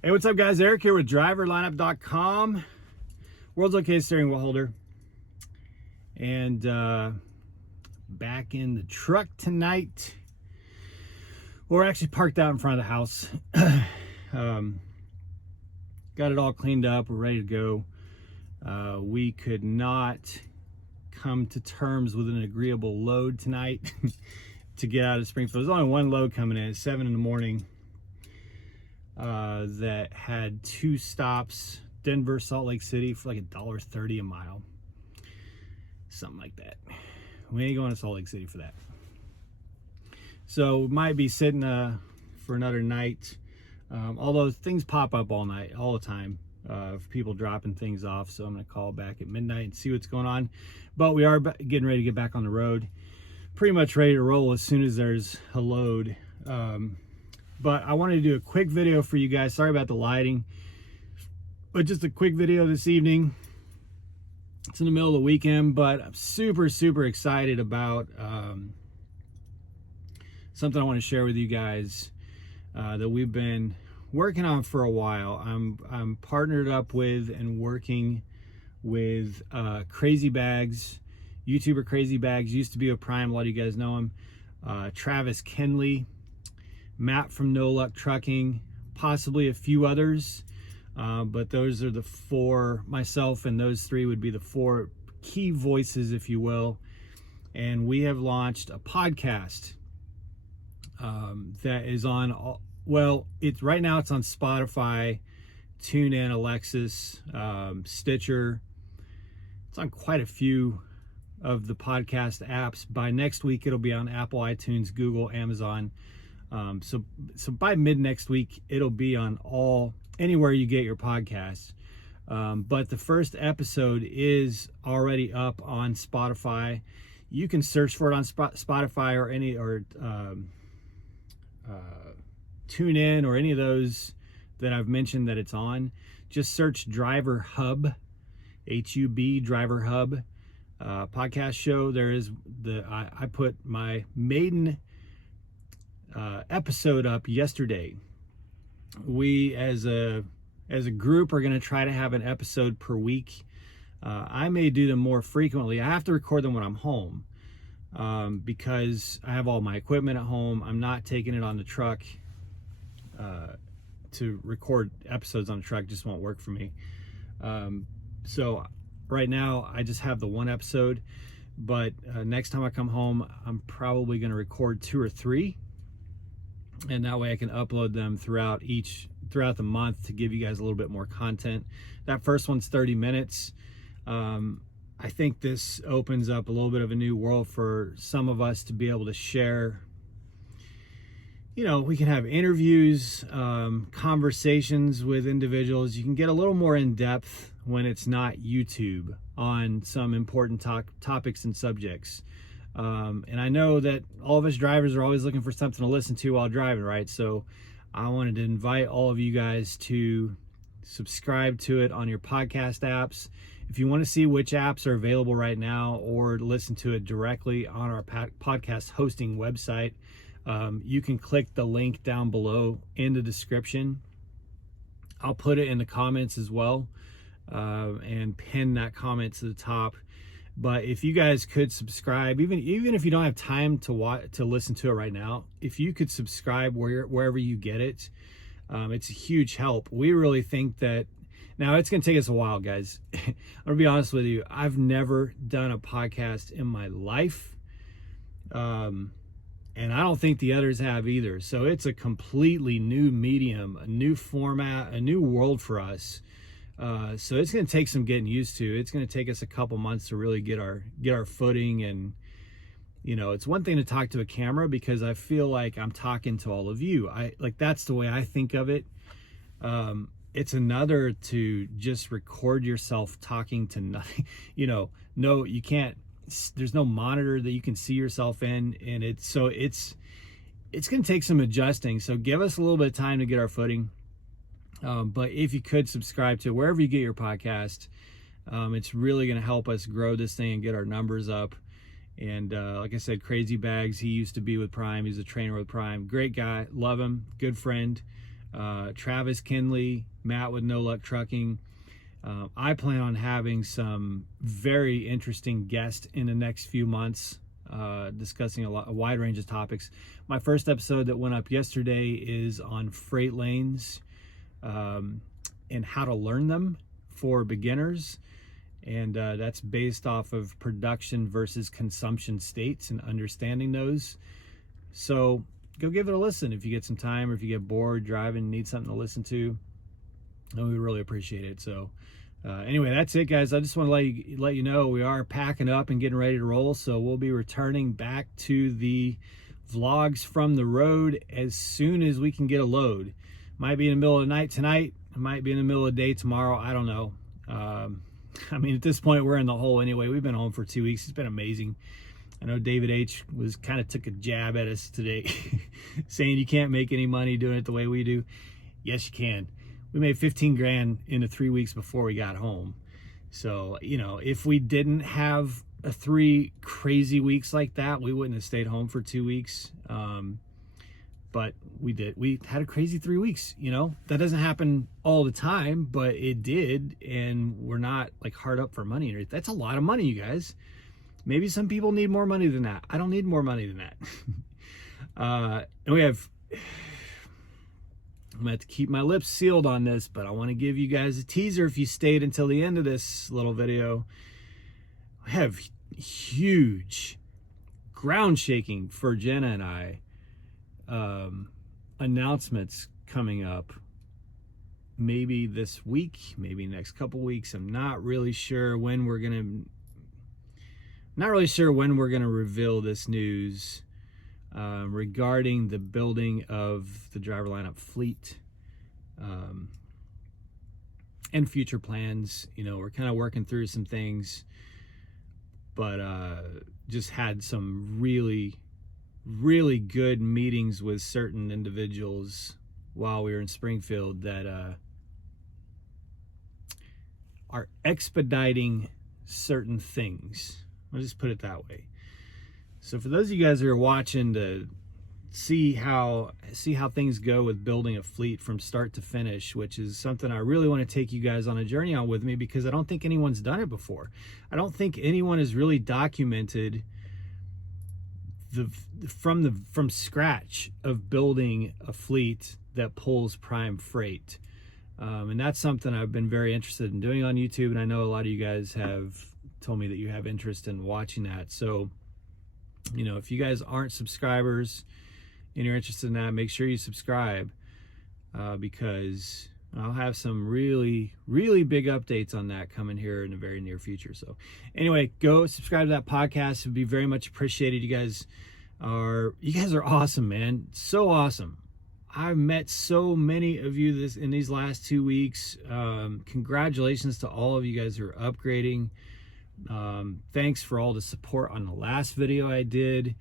Hey, what's up, guys? Eric here with driverlineup.com, world's okay steering wheel holder, and back in the truck tonight. We're actually parked out in front of the house. Got it all cleaned up. We're ready to go. We could not come to terms with an agreeable load tonight to get out of Springfield. There's only one load coming in at 7 in the morning. That had 2 stops, Denver, Salt Lake City, for like $1.30 a mile, something like that. We ain't going to Salt Lake City for that. So we might be sitting for another night, although things pop up all night, all the time, for people dropping things off. So I'm going to call back at midnight and see what's going on. But we are getting ready to get back on the road, pretty much ready to roll as soon as there's a load. But I wanted to do a quick video for you guys. Sorry about the lighting, but just a quick video this evening. It's in the middle of the weekend, but I'm super excited about something I want to share with you guys that we've been working on for a while. I'm partnered up with and working with Crazy Bags, YouTuber Crazy Bags. Used to be with Prime, a lot of you guys know him. Travis Kenley, Matt from No Luck Trucking, possibly a few others, but those are the 4. Myself and those 3 would be the 4 key voices, if you will. And we have launched a podcast that is on, well, it's right now it's on Spotify, TuneIn, Alexis, Stitcher. It's on quite a few of the podcast apps. By next week, it'll be on Apple, iTunes, Google, Amazon. So by mid next week, it'll be on anywhere you get your podcasts. But the first episode is already up on Spotify. You can search for it on Spotify or TuneIn or any of those that I've mentioned that it's on. Just search Driver Hub, HUB, Driver Hub podcast show. There is I put my maiden episode up yesterday. We as a group are going to try to have an episode per week. I may do them more frequently. I have to record them when I'm home because I have all my equipment at home. I'm not taking it on the truck to record episodes on the truck. It just won't work for me. So right now I just have the 1 episode, but next time I come home, I'm probably going to record 2 or 3. And that way I can upload them throughout the month to give you guys a little bit more content. That first one's 30 minutes. I think this opens up a little bit of a new world for some of us to be able to share. You know, we can have interviews, conversations with individuals. You can get a little more in depth when it's not YouTube on some important topics and subjects. And I know that all of us drivers are always looking for something to listen to while driving, right? So I wanted to invite all of you guys to subscribe to it on your podcast apps. If you want to see which apps are available right now or listen to it directly on our podcast hosting website, you can click the link down below in the description. I'll put it in the comments as well, and pin that comment to the top. But if you guys could subscribe, even if you don't have time to listen to it right now, if you could subscribe wherever you get it, it's a huge help. We really think that now it's going to take us a while, guys. I'm gonna be honest with you. I've never done a podcast in my life, and I don't think the others have either. So it's a completely new medium, a new format, a new world for us. So it's going to take some getting used to. It's going to take us a couple months to really get our footing. And, you know, it's one thing to talk to a camera because I feel like I'm talking to all of you. That's the way I think of it. It's another to just record yourself talking to nothing, no, you can't, there's no monitor that you can see yourself in. And it's going to take some adjusting. So give us a little bit of time to get our footing. But if you could subscribe to wherever you get your podcast, it's really going to help us grow this thing and get our numbers up. And like I said, Crazy Bags, he used to be with Prime. He's a trainer with Prime. Great guy. Love him. Good friend. Travis Kinley, Matt with No Luck Trucking. I plan on having some very interesting guests in the next few months, discussing a wide range of topics. My first episode that went up yesterday is on freight lanes and how to learn them for beginners. And that's based off of production versus consumption states and understanding those. So go give it a listen if you get some time, or if you get bored driving and need something to listen to. We would really appreciate it. So anyway, that's it, guys. I just want to let you know we are packing up and getting ready to roll. So we'll be returning back to the vlogs from the road as soon as we can get a load. Might be in the middle of the night tonight. It might be in the middle of the day tomorrow. I don't know. I mean, at this point, we're in the hole anyway. We've been home for 2 weeks. It's been amazing. I know David H. kind of took a jab at us today, saying you can't make any money doing it the way we do. Yes, you can. We made 15 grand in the 3 weeks before we got home. So, you know, if we didn't have 3 crazy weeks like that, we wouldn't have stayed home for 2 weeks. But we did. We had a crazy 3 weeks, you know. That doesn't happen all the time, but it did. And we're not like hard up for money. That's a lot of money, you guys. Maybe some people need more money than that. I don't need more money than that. And we have... I'm going to have to keep my lips sealed on this, but I want to give you guys a teaser if you stayed until the end of this little video. I have huge, ground-shaking for Jenna and I announcements coming up. Maybe this week, maybe next couple weeks. I'm not really sure when we're going to reveal this news. Regarding the building of the driver lineup fleet and future plans. You know, we're kind of working through some things, but just had some really good meetings with certain individuals while we were in Springfield that are expediting certain things. I'll just put it that way. So for those of you guys who are watching to see how things go with building a fleet from start to finish, which is something I really want to take you guys on a journey on with me, because I don't think anyone's done it before. I don't think anyone has really documented from scratch of building a fleet that pulls prime freight. And that's something I've been very interested in doing on YouTube, and I know a lot of you guys have told me that you have interest in watching that. So, you know, if you guys aren't subscribers and you're interested in that, make sure you subscribe, because I'll have some really big updates on that coming here in the very near future. So anyway, go subscribe to that podcast. It would be very much appreciated. You guys are awesome, man. So awesome. I've met so many of you in these last 2 weeks. Congratulations to all of you guys who are upgrading. Thanks for all the support on the last video I did.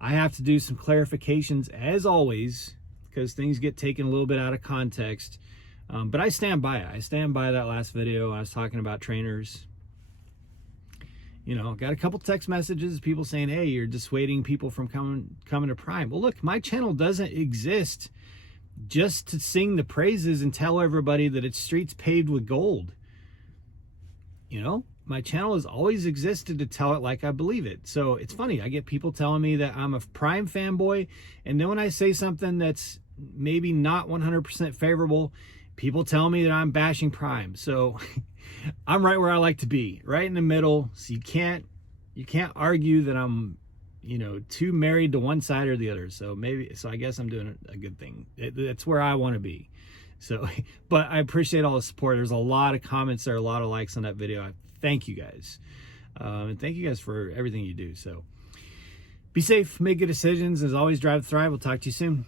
I have to do some clarifications as always, because things get taken a little bit out of context, but I stand by it. I stand by that last video. I was talking about trainers. You know, got a couple text messages, people saying, hey, you're dissuading people from coming to Prime. Well, look, my channel doesn't exist just to sing the praises and tell everybody that it's streets paved with gold. You know, my channel has always existed to tell it like I believe it. So it's funny, I get people telling me that I'm a Prime fanboy, and then when I say something that's maybe not 100% favorable, people tell me that I'm bashing Prime. So I'm right where I like to be, right in the middle. So you can't argue that I'm, you know, too married to one side or the other. So I guess I'm doing a good thing. That's where I want to be. So, but I appreciate all the support. There's a lot of comments there, a lot of likes on that video. I thank you guys. And thank you guys for everything you do. So be safe, make good decisions. As always, drive to thrive. We'll talk to you soon.